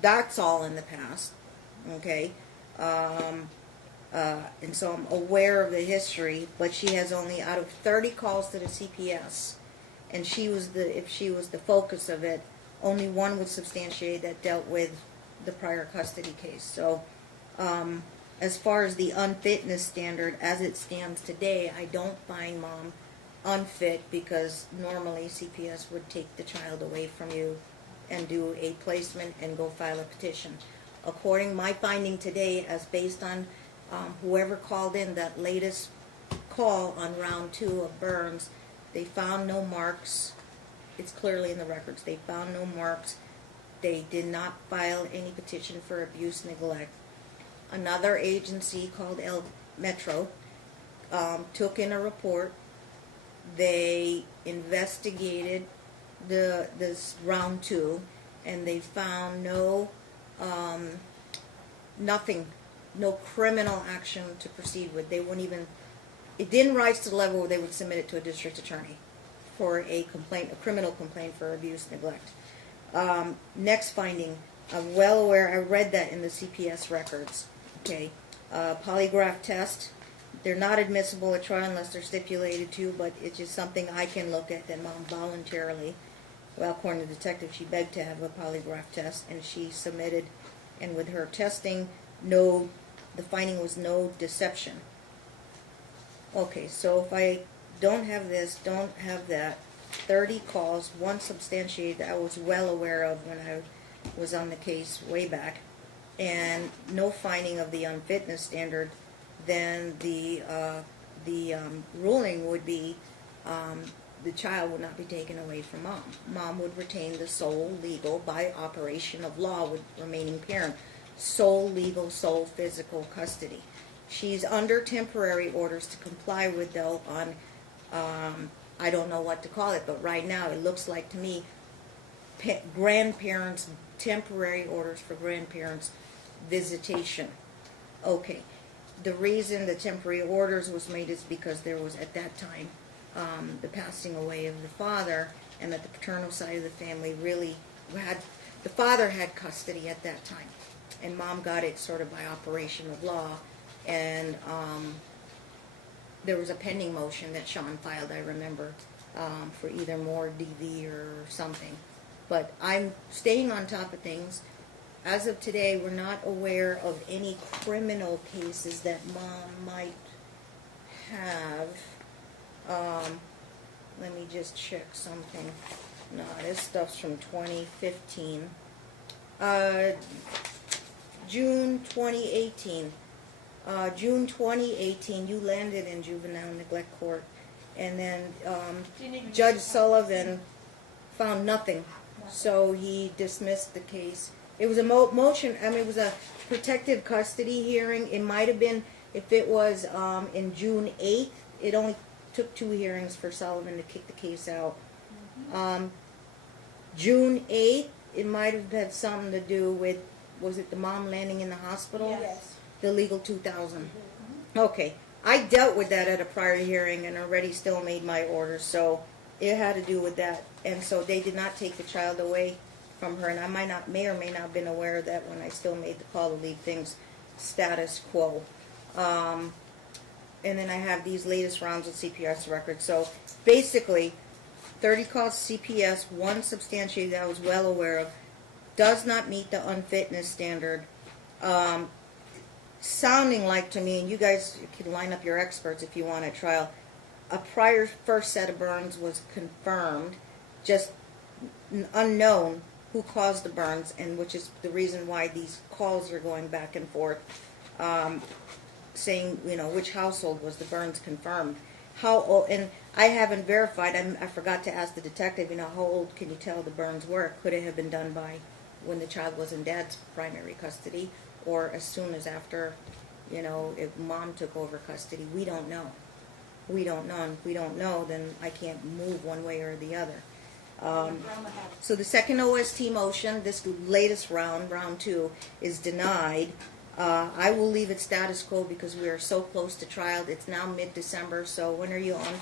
that's all in the past, okay? And so I'm aware of the history, but she has only, out of 30 calls to the CPS, and if she was the focus of it, only one was substantiated that dealt with the prior custody case. So as far as the unfitness standard, as it stands today, I don't find mom unfit because normally CPS would take the child away from you and do a placement and go file a petition. According my finding today, as based on whoever called in that latest call on round 2 of burns, they found no marks. It's clearly in the records. They found no marks. They did not file any petition for abuse, neglect. Another agency called El Metro took in a report. They investigated this round 2, and they found nothing, no criminal action to proceed with. They wouldn't even, it didn't rise to the level where they would submit it to a district attorney for a complaint, a criminal complaint for abuse, neglect. Next finding, I'm well aware, I read that in the CPS records, okay. Polygraph test, they're not admissible at trial unless they're stipulated to, but it's just something I can look at that mom voluntarily, well, according to the detective, she begged to have a polygraph test, and she submitted, and with her testing, the finding was no deception. Okay, so if I don't have this, don't have that, 30 calls, one substantiated that I was well aware of when I was on the case way back, and no finding of the unfitness standard, then the ruling would be the child would not be taken away from mom. Mom would retain the sole legal, by operation of law, with remaining parent, sole legal, sole physical custody. She's under temporary orders to comply with, though, on I don't know what to call it, but right now it looks like to me grandparents, temporary orders for grandparents visitation. Okay, the reason the temporary orders was made is because there was at that time the passing away of the father, and that the paternal side of the family really had, the father had custody at that time, and mom got it sort of by operation of law, and there was a pending motion that Sean filed, I remember, for either more DV or something. But I'm staying on top of things. As of today, we're not aware of any criminal cases that mom might have. Let me just check something. No, this stuff's from 2015. June 2018. June 2018, you landed in juvenile neglect court, and then Judge Sullivan found nothing, so he dismissed the case. It was a motion, I mean, it was a protective custody hearing. It might have been, if it was in June 8th, it only took 2 hearings for Sullivan to kick the case out. June 8th, it might have had something to do with, was it the mom landing in the hospital? Yes. The legal 2000. Okay, I dealt with that at a prior hearing and already still made my orders, so it had to do with that. And so they did not take the child away from her, and I may or may not have been aware of that when I still made the call to leave things status quo. And then I have these latest rounds of CPS records. So basically, 30 calls CPS, 1 substantiated that I was well aware of, does not meet the unfitness standard. Sounding like to me, and you guys can line up your experts if you want at trial, a prior first set of burns was confirmed, just unknown who caused the burns, and which is the reason why these calls are going back and forth, saying, which household was the burns confirmed. How old, and I haven't verified, I forgot to ask the detective, how old can you tell the burns were? Could it have been done by when the child was in dad's primary custody, or as soon as after, if mom took over custody? We don't know. We don't know, and if we don't know, then I can't move one way or the other. So the second OST motion, this latest round 2, is denied. I will leave it status quo because we are so close to trial. It's now mid-December, so when are you on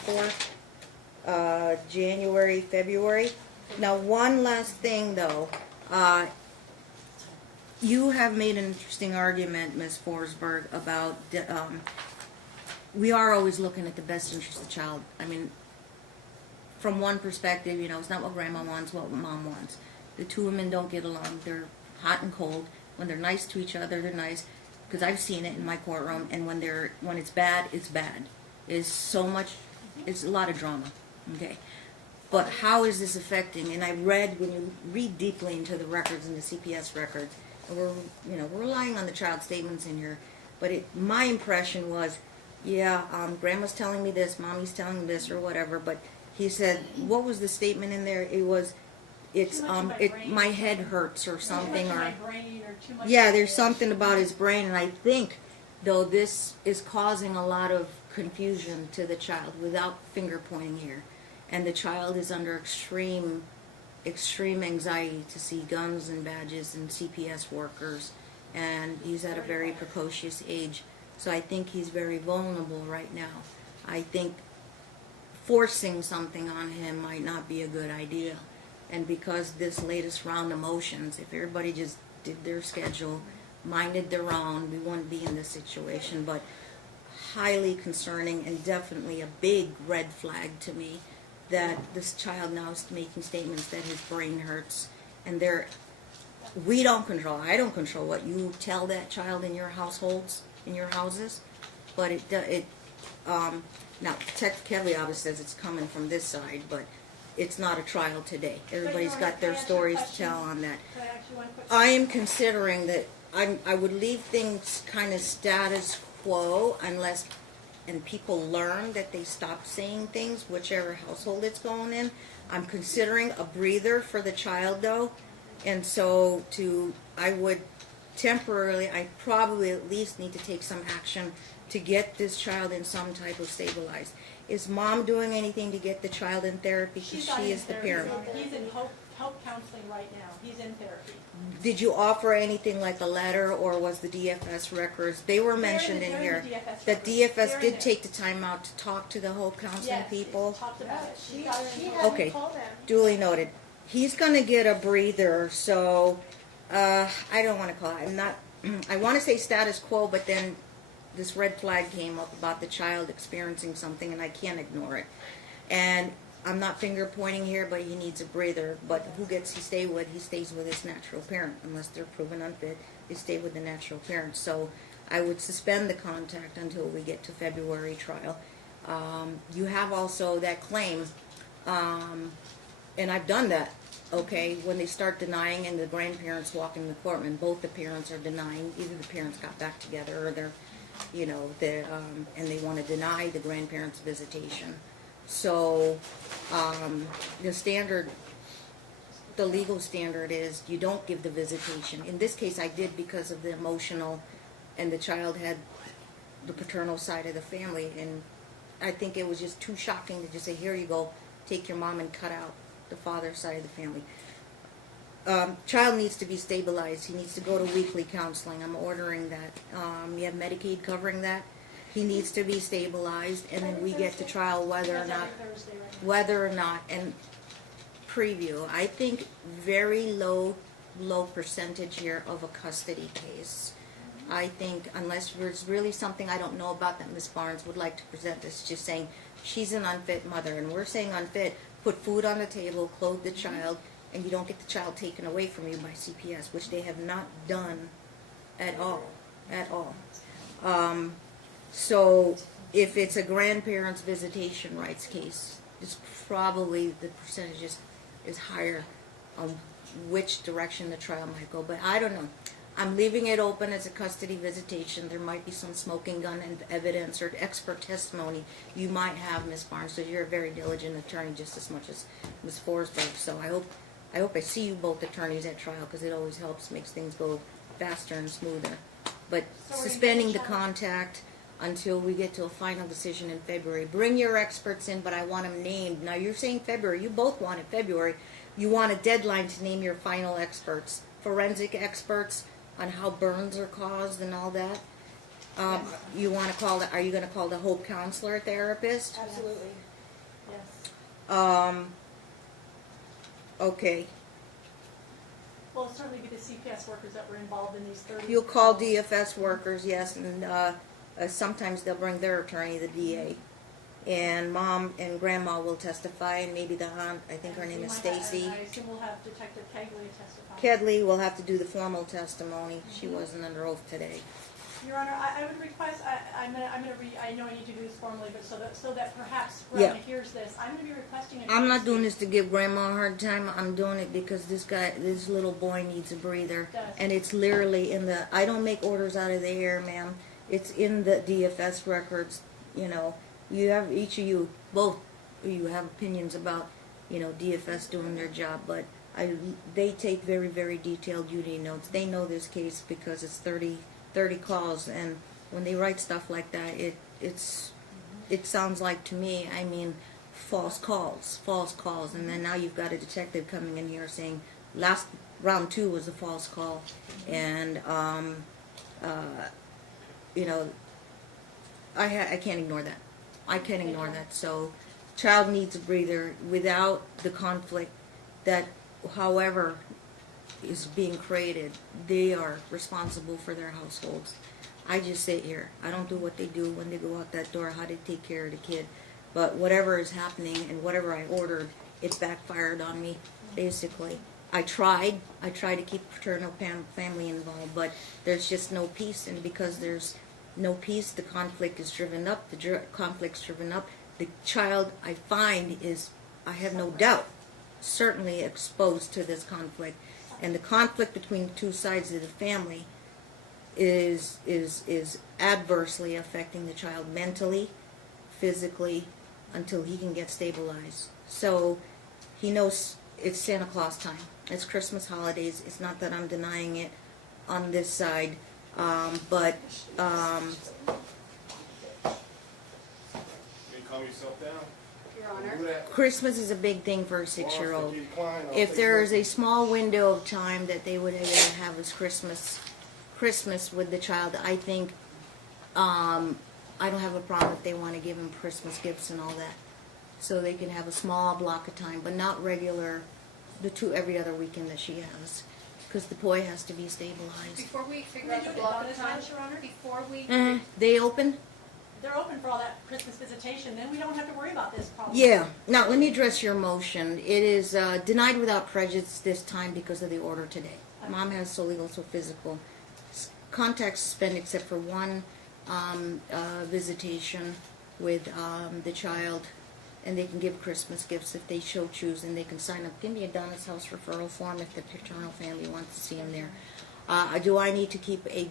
for? January, February? Now, one last thing, though. You have made an interesting argument, Ms. Forsberg, about we are always looking at the best interest of the child. I mean, from one perspective, it's not what grandma wants, what mom wants. The two women don't get along. They're hot and cold. When they're nice to each other, they're nice. Because I've seen it in my courtroom. And when it's bad, it's bad. It's a lot of drama. Okay. But how is this affecting? And I read, when you read deeply into the records and the CPS records, and we're relying on the child statements in here. But my impression was, grandma's telling me this, mommy's telling me this, or whatever. But he said, what was the statement in there? It was, my head hurts or something, there's something about his brain, and I think, though, this is causing a lot of confusion to the child without finger pointing here, and the child is under extreme anxiety to see guns and badges and CPS workers, and he's at a very precocious age, so I think he's very vulnerable right now. I think forcing something on him might not be a good idea. And because this latest round of motions, if everybody just did their schedule, minded their own, we wouldn't be in this situation. But highly concerning, and definitely a big red flag to me that this child now is making statements that his brain hurts. And I don't control what you tell that child in your households, in your houses. But now, Detective Kelly obviously says it's coming from this side, but it's not a trial today. Everybody's got their stories to tell on that. Can I ask you one question? I am considering that I would leave things kind of status quo unless, and people learn that they stop saying things, whichever household it's going in. I'm considering a breather for the child, though, and so I would temporarily, I probably at least need to take some action to get this child in some type of stabilized. Is mom doing anything to get the child in therapy? Because she is the parent. He's in hope counseling right now. He's in therapy. Did you offer anything like a letter, or was the DFS records? They were mentioned in here. The DFS did take the time out to talk to the hope counseling people. Yes, talked about it. She Okay, duly noted. He's going to get a breather, so I don't want to call it. I want to say status quo, but then this red flag came up about the child experiencing something, and I can't ignore it. And I'm not finger pointing here, but he needs a breather. But who gets he stay with? He stays with his natural parent. Unless they're proven unfit, they stay with the natural parent. So I would suspend the contact until we get to February trial. You have also that claim, and I've done that, okay, when they start denying and the grandparents walk in the courtroom and both the parents are denying, either the parents got back together or they're, and they want to deny the grandparents' visitation. So the legal standard is you don't give the visitation. In this case, I did because of the emotional, and the child had the paternal side of the family, and I think it was just too shocking to just say, here you go, take your mom and cut out the father's side of the family. Child needs to be stabilized. He needs to go to weekly counseling. I'm ordering that. You have Medicaid covering that. He needs to be stabilized, and then we get to trial whether or not, and preview. I think very low percentage here of a custody case. I think unless there's really something I don't know about that Ms. Barnes would like to present this, just saying she's an unfit mother, and we're saying unfit, put food on the table, clothe the child, and you don't get the child taken away from you by CPS, which they have not done at all. So if it's a grandparent's visitation rights case, it's probably the percentage is higher on which direction the trial might go. But I don't know. I'm leaving it open as a custody visitation. There might be some smoking gun and evidence or expert testimony you might have, Ms. Barnes, because you're a very diligent attorney just as much as Ms. Forsberg. So I hope I see you both attorneys at trial, because it always helps, makes things go faster and smoother. But So we're suspending the gonna get a contact until we get to a final decision in February. Bring your experts in, but I want them named. Now you're saying February. You both want it February. You want a deadline to name your final experts, forensic experts on how burns are caused and all that. You want to call the? Are you going to call the Hope counselor therapist? Absolutely. Yes. Okay. Well, it'll certainly be the CPS workers that were involved in these 30. You'll call DFS workers, yes, and sometimes they'll bring their attorney, the DA. And mom and grandma will testify, and maybe the aunt, I think her name is Stacy. I assume we'll have Detective Kegley testify. Kedley will have to do the formal testimony. She wasn't under oath today. Your Honor, I would request, I'm gonna I know I need to do this formally, but so that perhaps Yeah. Grandma hears this, I'm gonna be requesting. I'm not doing this to give grandma a hard time. I'm doing it because this little boy needs a breather. Does. And it's literally in the, I don't make orders out of the air, ma'am. It's in the DFS records, you know. You have, each of you, both of you have opinions about, you know, DFS doing their job, but they take very, very detailed duty notes. They know this case because it's 30 calls, and when they write stuff like that, it sounds like, to me, I mean, false calls, and then now you've got a detective coming in here saying round 2 was a false call, and you know, I can't ignore that. I can't ignore that. So, child needs a breather. Without the conflict that, however, is being created, they are responsible for their households. I just sit here. I don't do what they do when they go out that door, how they take care of the kid. But whatever is happening and whatever I ordered, it backfired on me, basically. I tried to keep paternal family involved, but there's just no peace, and because there's no peace, the conflict is driven up, the child, I find, is, I have no doubt, certainly exposed to this conflict. And the conflict between the two sides of the family is adversely affecting the child mentally, physically, until he can get stabilized. So he knows it's Santa Claus time. It's Christmas holidays. It's not that I'm denying it on this side, but You calm yourself down. Your Honor. Do that. Christmas is a big thing for a Lawrence, 6-year-old. if you decline, I'll If take there is it. a small window of time that they would have as Christmas with the child, I think I don't have a problem if they want to give him Christmas gifts and all that, so they can have a small block of time, but not regular, every other weekend that she has, because the boy has to be stabilized. Before we figure Can out we the do it block at of Donna's time, house, Your Honor? before we, They open? They're open for all that Christmas visitation, then we don't have to worry about this problem. Yeah. Now, let me address your motion. It is denied without prejudice this time because of the order today. Mom has so legal, so physical. Contact suspended except for one visitation with the child, and they can give Christmas gifts if they so choose, and they can sign up. Give me a Donna's House referral form if the paternal family wants to see him there. Do I need to keep a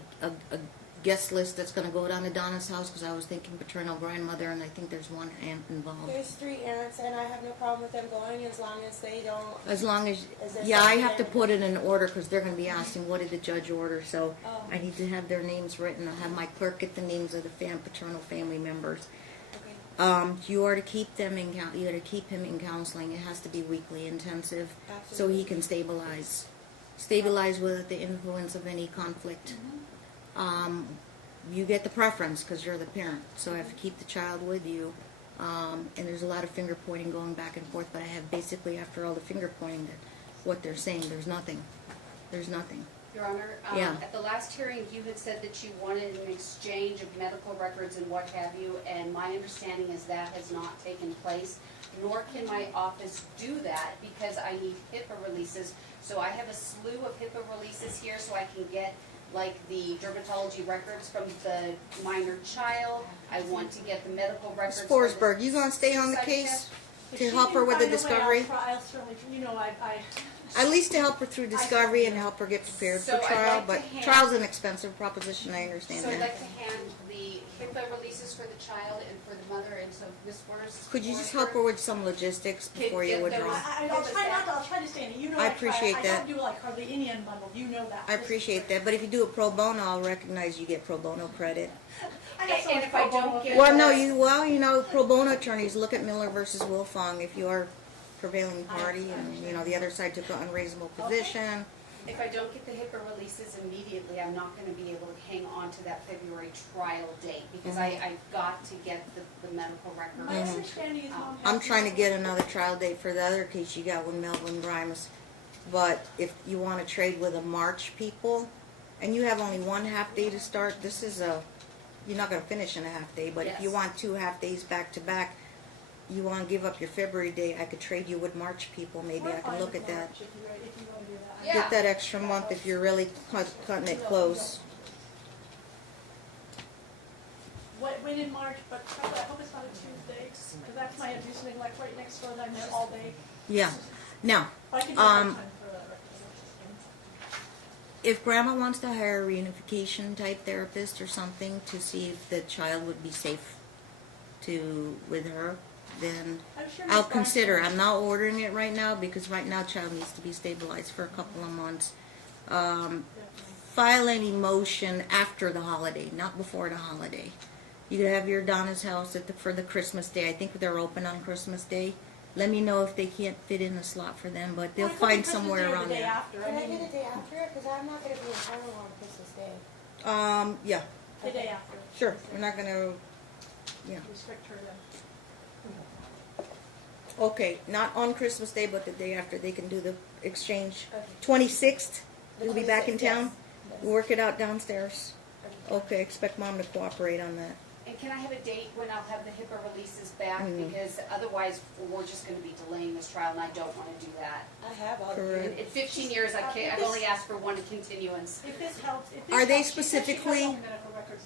guest list that's going to go down to Donna's house? Because I was thinking paternal grandmother, and I think there's one aunt involved. There's 3 aunts, and I have no problem with them going as long as they don't. As long as, Is there yeah, I something have to there? put it in order because they're going to be asking, what did the judge order? So Oh. I need to have their names written. I'll have my clerk get the names of the paternal family members. Okay. You are to keep them you are to keep him in counseling. It has to be weekly intensive, so he can stabilize without the influence of any conflict. You get the preference because you're the parent, so I have to keep the child with you. And there's a lot of finger pointing going back and forth, but I have basically, after all the finger pointing, that what they're saying, there's nothing. Your Honor, Yeah. at the last hearing, you had said that you wanted an exchange of medical records and what have you, and my understanding is that has not taken place, nor can my office do that because I need HIPAA releases. So I have a slew of HIPAA releases here so I can get like the dermatology records from the minor child. I want to get the medical records. Ms. for the Forsberg, you gonna stay on the suicide case test. If to she help can her with the find a way, discovery? I'll certainly, you know, I, At least to help her through discovery and help her get prepared So for I'd trial, like to but hand- trial's an expensive proposition, I understand So I'd that. like to hand the HIPAA releases for the child and for the mother, and so Ms. Forrest. Could you just help her with some logistics before you get withdraw? those- I'll try to stay in it, you know. I try. appreciate I that. don't do like hardly any unbundled, you know that. I appreciate that, but if you do it pro bono, I'll recognize you get pro bono credit. I got so And much if I pro bono don't get- here. Well, no, you know, pro bono attorneys, look at Miller versus Wilfong, if you are prevailing party and, you know, the other side took an unreasonable position. If I don't get the HIPAA releases immediately, I'm not gonna be able to hang on to that February trial date, because I've got to get the medical records. My understanding is Mom has. I'm trying to get another trial date for the other case you got with Melvin Grimes. But if you want to trade with a March people, and you have only one half day to start, you're not going to finish in a half day, but if you Yes. want 2 half days back to back, you want to give up your February day, I could trade you with March people, maybe We're I fine can look with at that. March if you want to do that. Yeah. Get that extra month if you're really cutting it close. When in March, but I hope it's not a Tuesday, because that's my abuse and neglect right next door, and I'm there all day. Yeah. Now, I can do Um, overtime for that record. if grandma wants to hire a reunification type therapist or something to see if the child would be safe with her, then I'm sure I'll Ms. consider. Barnes- I'm not ordering it right now because right now child needs to be stabilized for a couple of months. File any motion after the holiday, not before the holiday. You could have your Donna's house for the Christmas day. I think they're open on Christmas day. Let me know if they can't fit in a slot for them, but they'll Well, it could be find Christmas somewhere Day or around the day there. after. Can I mean, get a day after? Because I'm not going to be in town on Christmas Day. Yeah, the day after. sure. We're not gonna, yeah. Restrict her to. Okay, not on Christmas Day, but the day after, they can do the exchange. Okay. 26th, The you'll be back in 26th, yes. town? Yes. Work it out downstairs. Okay, expect mom to cooperate on that. And can I have a date when I'll have the HIPAA releases back, Mhm. because otherwise, we're just gonna be delaying this trial, and I don't wanna do that. I have all Correct. In 15 years, I've only asked for one continuance. If this helps, if this Are they helps, she said she has specifically- all the medical records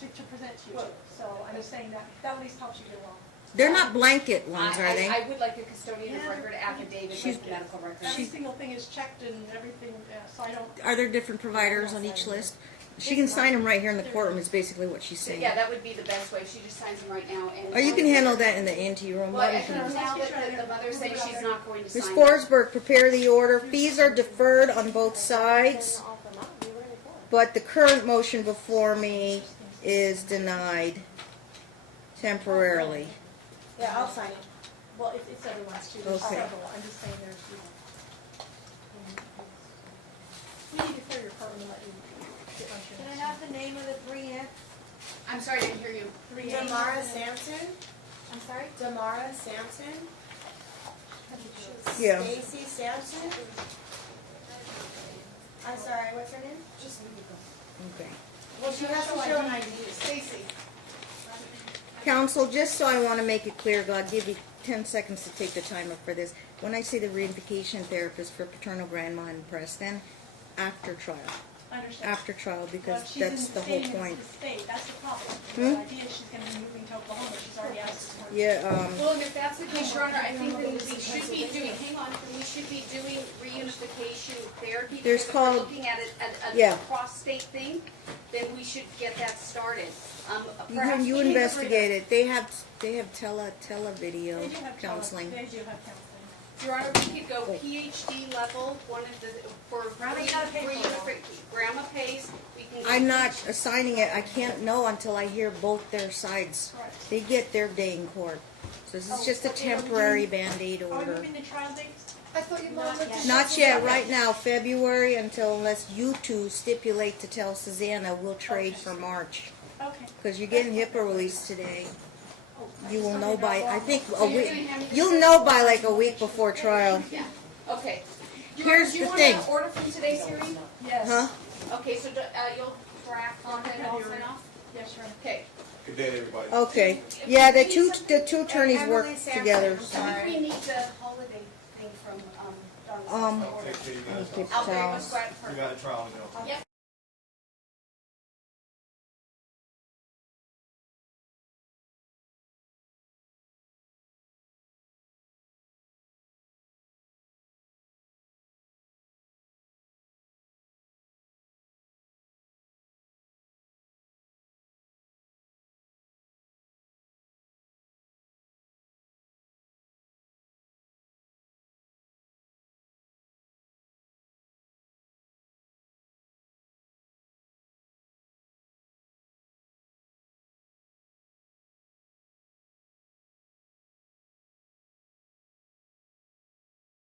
to present to you, too. So I'm just saying that at least helps you get along. They're not blanket ones, are they? I would like a custodian of Yeah. record affidavit She's- with medical records. Every single thing is checked and everything, so I don't. Are there different providers on each list? She can sign them right here in the courtroom is basically what she's saying. Yeah, that would be the best way, she just signs them right now, and. Or you can handle that in the ante room. Well, I What is can it? now that the mother's saying she's not going to Ms. sign it. Forsberg, prepare the order. Fees are deferred on both sides, Then off the mountain, we were in before. but the current motion before me is denied temporarily. Yeah, I'll sign it. Well, it's everyone's too, there's Okay. several, I'm just saying there's, we need to clear your courtroom and let you get on Can I your. have the name of the three I'm sorry, I didn't hear you. Damara Sampson. I'm sorry? Damara Sampson. Yeah. Stacy Sampson. I'm sorry, what's her name? Okay. Well, she has to show an ID. Stacy. Counsel, just so I want to make it clear, God, give you 10 seconds to take the timer for this. When I say the reunification therapist for paternal grandma in Preston, after trial. I understand. After trial, But because she's that's in the whole staying in point. the state, that's the problem. Hmm? The idea is she's gonna be moving to Oklahoma, she's already asked for. Yeah, Well, and if that's the case, Your Honor, I think that we should be doing, hang on, we should be doing reunification therapy. There's because if called- we're looking at it, at Yeah. a cross-state thing, then we should get that started. you We need to investigate it. They have tele video They do have counseling. They do have counseling. Your Honor, we could go PhD level, one of the, for Grandma gotta pay for it all. grandma pays, we can. go I'm not PhD. assigning it. I can't know until I hear both their sides. Correct. They get their day in court. So this is just a temporary Band-Aid Are we order. moving the trial dates? I thought your mom looked at. Not yet, right now, February, unless you two stipulate to tell Susanna we'll trade for March. Okay. Because you're getting HIPAA release today. You will know by, I think, So a you're week. gonna hand me this? You'll know by like a week before trial. Yeah, okay. Here's Do you the want thing. an order from today's hearing? Yes. Huh? Okay, so you'll draft on it and I'll sign off? Yes, sure. Okay. Good day, everybody. Okay. Yeah, the two attorneys work Emily Sampson, together. I'm I sorry. think we need the holiday thing from, Darla's Um, order. Take care, you guys. Okay. I'll very So- much glad We got a trial to go. Yep.